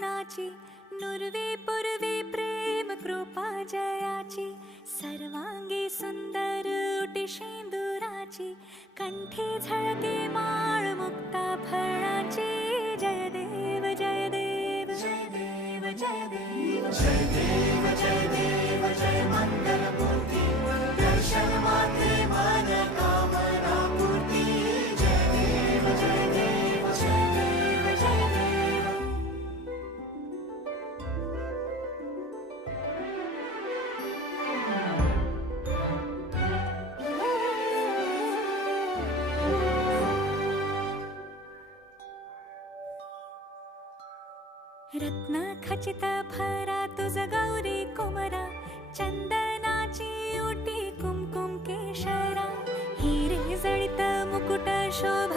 नंदनाची, नुरवी पूर्वी प्रेम कृपा जयाची, सर्वांगी सुंदर उटी शेंदुराची, कंठी झळके माळ मुक्ता फळाची. जय देव जय देव जय देव जय देव जय देव जय देव जय मंगलमूर्ती, दर्शन मात्रे मन कामना पूर्ती. जय देव जय देव जय देव जय देव. रत्न खचित भरा तुझ गौरी कुमरा, चंदनाची उटी कुमकुम केशरा, हिरे जळित मुकुट शोभ